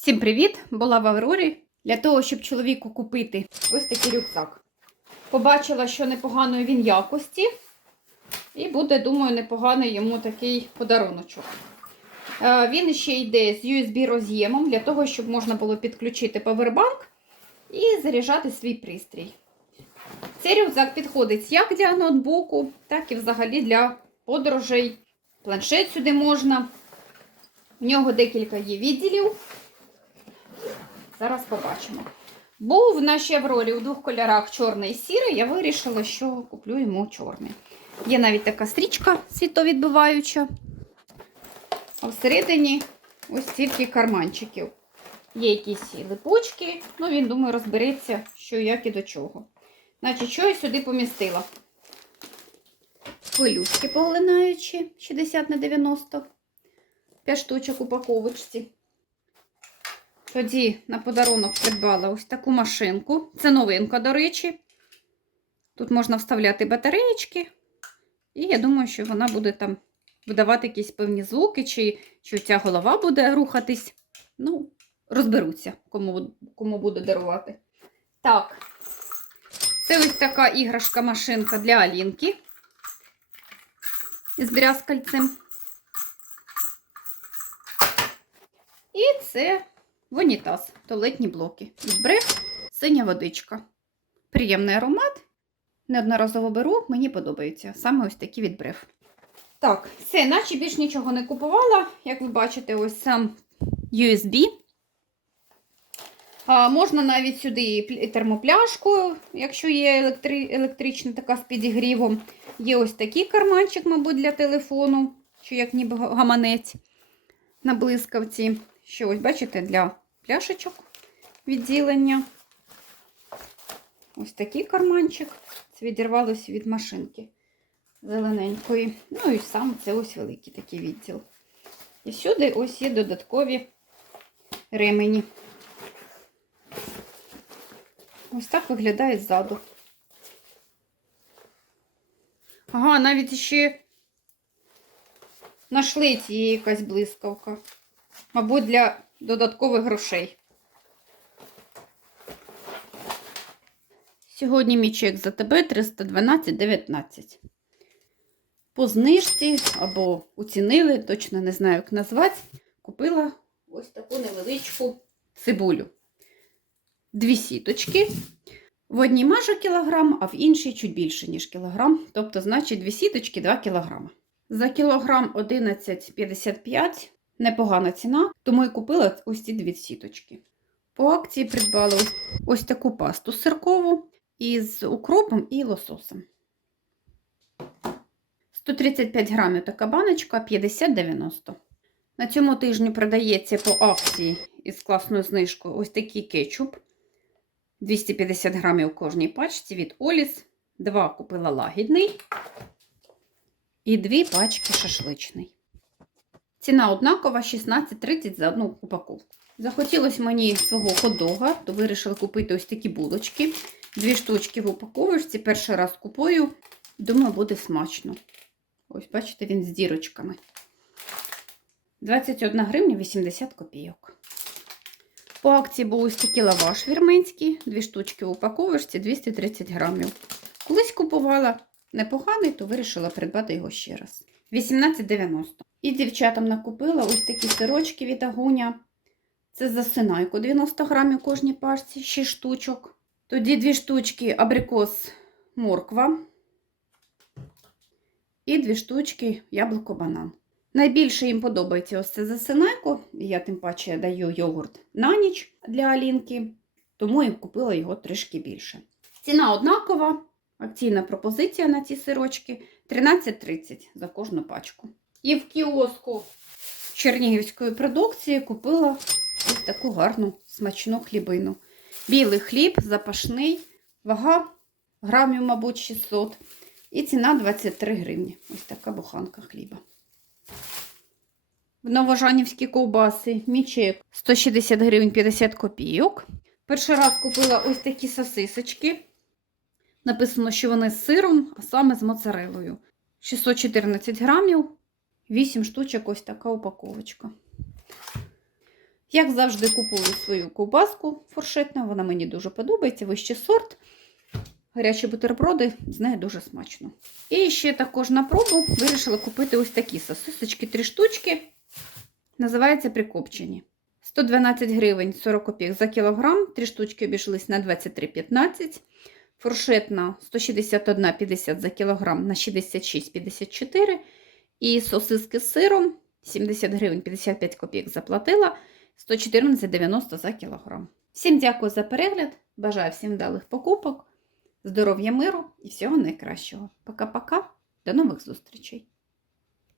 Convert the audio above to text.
Всім привіт! Була в Аврорі для того, щоб чоловіку купити ось такий рюкзак. Побачила, що непоганої він якості, і буде, думаю, непоганий йому такий подаруночок. Е, Він ще йде з USB-роз'ємом для того, щоб можна було підключити павербанк і заряджати свій пристрій. Цей рюкзак підходить як для ноутбуку, так і взагалі для подорожей. Планшет сюди можна. В нього декілька є відділів. Зараз побачимо. Був в нашій Аврорі у двох кольорах чорний і сірий. Я вирішила, що куплю йому чорний. Є навіть така стрічка світовідбиваюча. А всередині ось стільки карманчиків. Є якісь липучки, ну він, думаю, розбереться, що як і до чого. Значить, що я сюди помістила? Пилюшки поглинаючі 60 на 90. 5 штучок упаковочці. Тоді на подарунок придбала ось таку машинку. Це новинка, до речі. Тут можна вставляти батареєчки. І я думаю, що вона буде там видавати якісь певні звуки, чи, чи ця голова буде рухатись. Ну, розберуться, кому, кому буде дарувати. Так, це ось така іграшка-машинка для Алінки з брязкальцем. І це в туалетні блоки. Відбрив, синя водичка. Приємний аромат. Неодноразово беру, мені подобається. Саме ось такий відбрив. Так, все, наче більш нічого не купувала. Як ви бачите, ось сам USB. А, можна навіть сюди і термопляшку, якщо є електри... електрична така з підігрівом. Є ось такий карманчик, мабуть, для телефону, чи як ніби гаманець на блискавці. Що ось, бачите, для пляшечок відділення. Ось такий карманчик. Це відірвалося від машинки зелененької. Ну і сам це ось великий такий відділ. І сюди ось є додаткові ремені. Ось так виглядає ззаду. Ага, навіть ще на шлиці є якась блискавка. Мабуть, для додаткових грошей. Сьогодні мій чек за тебе 312,19. По знижці або уцінили, точно не знаю, як назвати, купила ось таку невеличку цибулю. Дві сіточки. В одній майже кілограм, а в іншій чуть більше, ніж кілограм. Тобто, значить, дві сіточки 2 кілограми. За кілограм 11,55 непогана ціна, тому і купила ось ці дві сіточки. По акції придбала ось, таку пасту сиркову із укропом і лососем. 135 грамів така баночка 50,90. На цьому тижні продається по акції із класною знижкою ось такий кетчуп. 250 грамів у кожній пачці від Оліс. Два купила лагідний. І дві пачки шашличний. Ціна однакова 16,30 за одну упаковку. Захотілося мені свого хот-дога, то вирішила купити ось такі булочки. Дві штучки в упаковочці. Перший раз купую. Думаю, буде смачно. Ось, бачите, він з дірочками. 21 гривня 80 копійок. По акції був ось такий лаваш вірменський. Дві штучки в упаковочці 230 грамів. Колись купувала непоганий, то вирішила придбати його ще раз. 18,90. І дівчатам накупила ось такі сирочки від агуня. Це за синайку 90 грамів кожній пачці, 6 штучок. Тоді дві штучки абрикос морква. І дві штучки яблуко банан. Найбільше їм подобається ось це засинайку. Я тим паче даю йогурт на ніч для Алінки, тому я купила його трішки більше. Ціна однакова, акційна пропозиція на ці сирочки 13,30 за кожну пачку. І в кіоску чернігівської продукції купила ось таку гарну смачну хлібину. Білий хліб, запашний, вага грамів, мабуть, 600. І ціна 23 гривні. Ось така буханка хліба. В новожанівські ковбаси мічек 160 гривень 50 копійок. Перший раз купила ось такі сосисочки. Написано, що вони з сиром, а саме з моцарелою. 614 грамів, 8 штучок ось така упаковочка. Як завжди, купую свою ковбаску фуршетну, вона мені дуже подобається, вищий сорт. Гарячі бутерброди з нею дуже смачно. І ще також на пробу вирішила купити ось такі сосисочки, три штучки. Називаються прикопчені. 112 гривень 40 копійок за кілограм. Три штучки обійшлись на 23,15. Фуршетна 161,50 за кілограм на 66,54. І сосиски з сиром 70 гривень 55 копійок заплатила. 114,90 за кілограм. Всім дякую за перегляд. Бажаю всім вдалих покупок, здоров'я миру і всього найкращого. Пока-пока. До нових зустрічей!